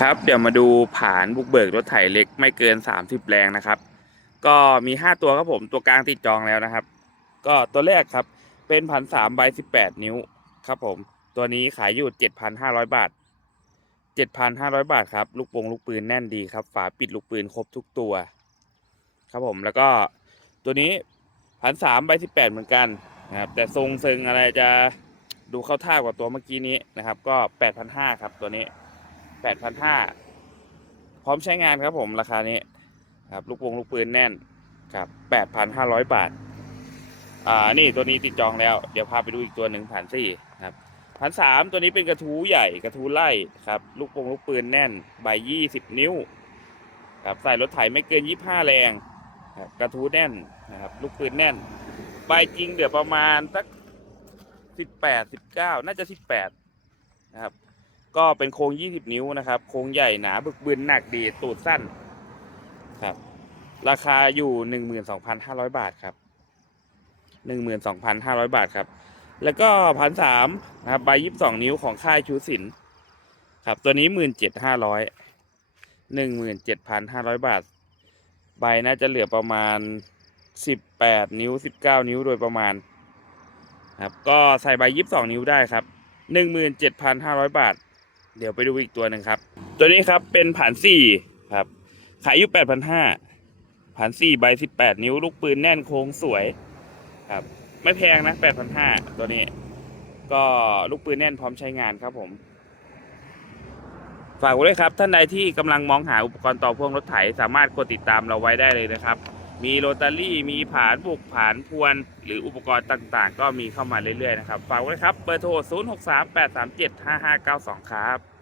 ครับเดี๋ยวมาดูผานบุกเบิกรถไถเล็กไม่เกิน 30 แรงนะครับ ก็มี 5 ตัวครับผมตัวกลางติดจองแล้วนะครับ ก็ตัวแรกครับเป็นพันสามใบ18นิ้วครับผม ตัวนี้ขายอยู่7,500บาท7,500บาทครับลูกป่งลูกปืนแน่นดีครับ ฝาปิดลูกปืนครบทุกตัว ครับผมแล้วก็ตัวนี้พันสามใบ18เหมือนกันนะครับแต่ทรงเซิงอะไรจะดูเข้าท่ากว่าตัวเมื่อกี้นี้นะครับ ก็8,500ครับตัวนี้ 8,500พร้อมใช้งานครับผมราคานี้ครับลูกวงลูกปืนแน่นครับ8,500บาทอ่านี่ตัวนี้ติดจองแล้ว เดี๋ยวพาไปดูอีกตัวหนึ่งผ่านสี่ครับพันสามตัวนี้เป็นกระทู้ใหญ่กระทู้ไล่ครับลูกวงลูกปืนแน่นใบยี่สิบนิ้วครับใส่รถไถไม่เกินยี่ห้าแรงครับกระทู้แน่นนะครับลูกปืนแน่น ใบจริงเดี๋ยวประมาณสักสิบแปดสิบเก้าน่าจะสิบแปดนะครับ ก็เป็นโค้ง 20 นิ้วนะครับ โค้งใหญ่หนาบึกบืนหนักดีตูดสั้นครับ ราคาอยู่ 12,500 บาทครับ 12,500 บาทครับ แล้วก็พันสามนะครับใบยี่สิบสองนิ้วของค่ายชูสินครับ ตัวนี้หมื่นเจ็ดห้าร้อยหนึ่งหมื่นเจ็ดพันห้าร้อยบาท ใบน่าจะเหลือประมาณสิบแปดนิ้วสิบเก้านิ้วโดยประมาณ ครับ ก็ใส่ใบยี่สิบสองนิ้วได้ครับหนึ่งหมื่นเจ็ดพันห้าร้อยบาท เดี๋ยวไปดูอีกตัวหนึ่งครับ ตัวนี้ครับเป็นผ่านสี่ครับ ขายอยู่แปดพันห้าผ่านสี่ใบสิบแปดนิ้ว ลูกปืนแน่นโค้งสวยครับ ไม่แพงนะแปดพันห้าตัวนี้ ก็ลูกปืนแน่นพร้อมใช้งานครับผม ฝากไว้ด้วยครับ ท่านใดที่กำลังมองหาอุปกรณ์ต่อพ่วงรถไถสามารถกดติดตามเราไว้ได้เลยนะครับ มีโรตารี่มีผานบุกผานพวน หรืออุปกรณ์ต่างๆ ก็มีเข้ามาเรื่อยๆนะครับฝากไว้ครับเบอร์โทร 0 6 3 8 3 7 5 5 9 2 ครับ